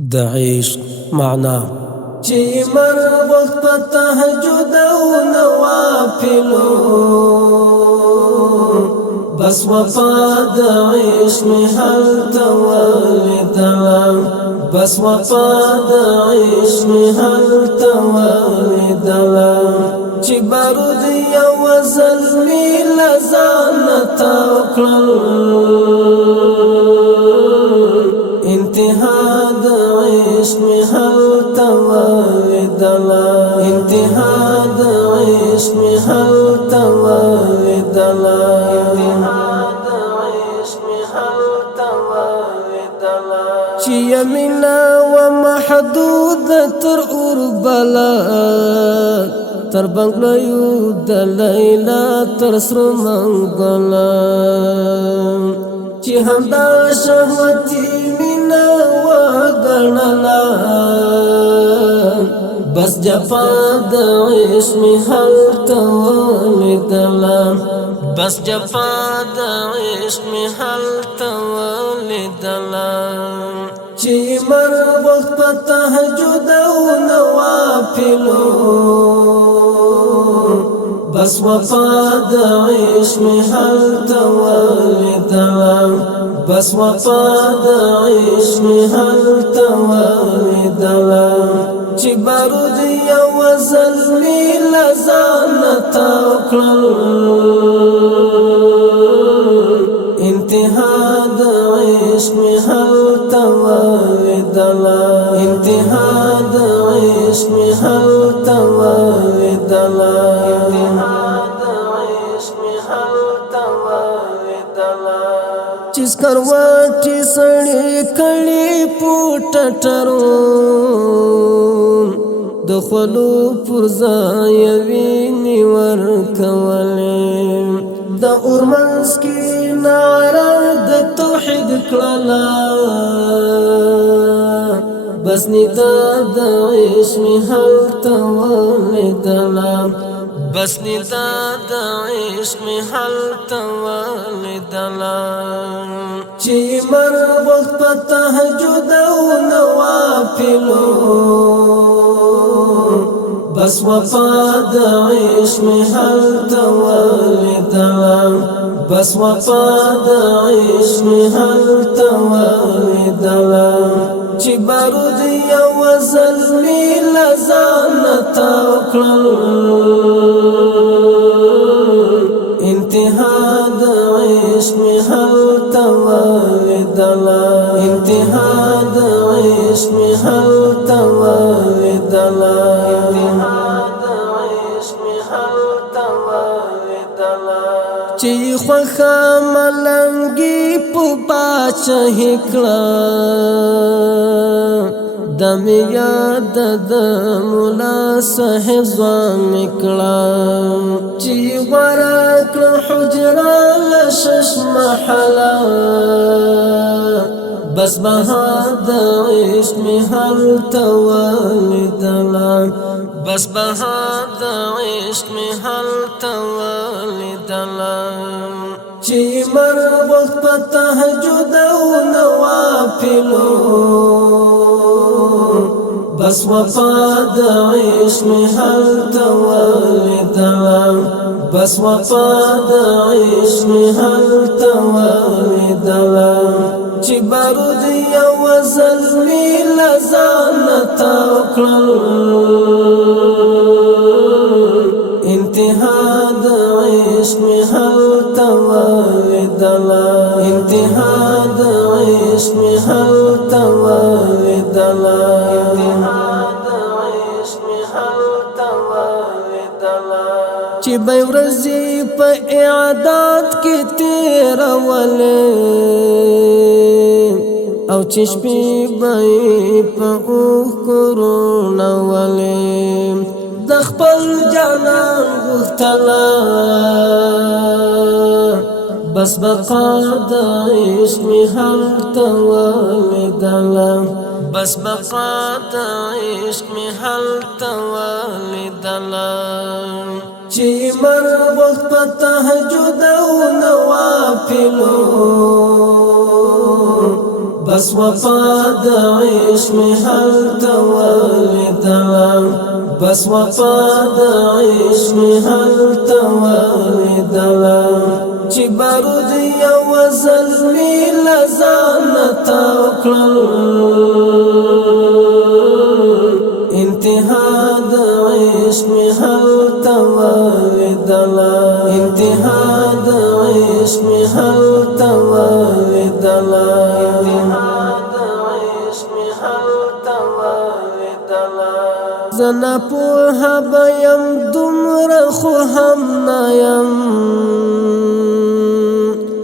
د عشق معنا چې مر وخت په تهجد او نوافلو بس وفا د عشق می هلته ولیدله بس وفا د عشق می هلته ولیدله چې بارود یو زلمی لزانه تاو کړل انتها د عشق می هلته ولیدله انتها د عشق می هلته ولیدله چې یمینا و محدود تر اوربلا تر بنگلیو د لیلا تر سر منګلا چې همدا شهوتي مینا و غنلا بس جفا د عشق می هلته ولیدله بس جفا د عشق می هلته ولیدله چې مر وخت په تهجد او نوافلو بس وفا د عشق می هلته ولیدله بس وفا د عشق می هلته ولیدله چې بارود یو زلمی لزانه تاو کړل انتها د عشق می هلته ولیدله انتها د عشق می هلته ولیدله چې سکروټي سړې کړي پټټرو د خلو پر ځای ویني ورکولې د اورمنس کې ناره د توحید کړلا بس ندا د عشق می هلته ولیدله بس ندا د عشق می هلته ولیدله چې مر وخت په تهجد او نوافلو بس وفا د عشق می هلته ولیدله بس وفا د عشق می هلته ولیدله چې بارود یو زلمی لزانه تاو کړل انتها د عشق می هلته ولیدله انتها د عشق می هلته ولیدله چې خوخه ملنګي په باچه کړه د میاد د مولا صاحب ځوان کړه چې ورکړه حجره لشش محله بس بها د عشق می هلته ولیدله بس بها د عشق می هلته ولیدله چې مر وخت په تهجد او نوافلو بس وفا د عشق می هلته ولیدله بس وفا د عشق می هلته ولیدله چې بارود یو زلمی لزانه تاو کړل انتها د عشق می هلته ولیدله انتها د عشق می هلته ولیدله چې به ورځې په اعداد کې تیرولې او چې شپې به په اوښکو روڼولې د خپل جانان غوښتله بس بقا د عشق می هلته ولیدله بس بقا د عشق می هلته ولیدله چې مر وخت په تهجد او نوافلو بس وفا د عشق می هلته ولیدله بس وفا د عشق می هلته ولیدله چې بارود یو زلمی لزانه تاو کړل انتها د عشق می هلته ولیدله انتها د عشق می هلته ولیدله زنا پوها بیم دمر خو هم نایم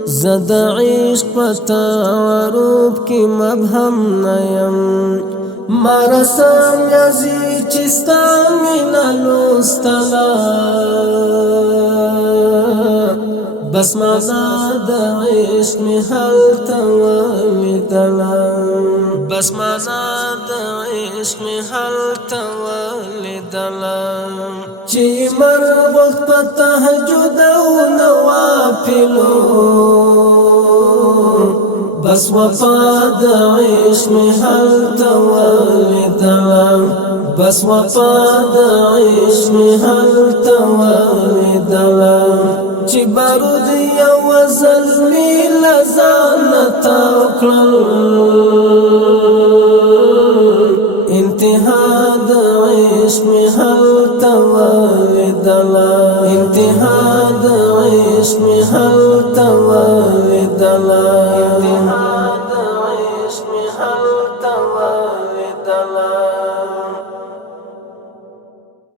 زد عشق پتا عروب کی مبهم نایم مارسام یزی چستا مینا لستلا بس معنا د عشق می هلته ولیدله بس معنا د عشق می هلته ولیدله چې مر وخت په تهجد او نوافلو بس وفا د عشق می هلته ولیدله بس وفا د عشق می هلته ولیدله چې بارود یو زلمی لزانه تاو کړل انتها د عشق می هلته ولیدله انتها د عشق می هلته ولیدله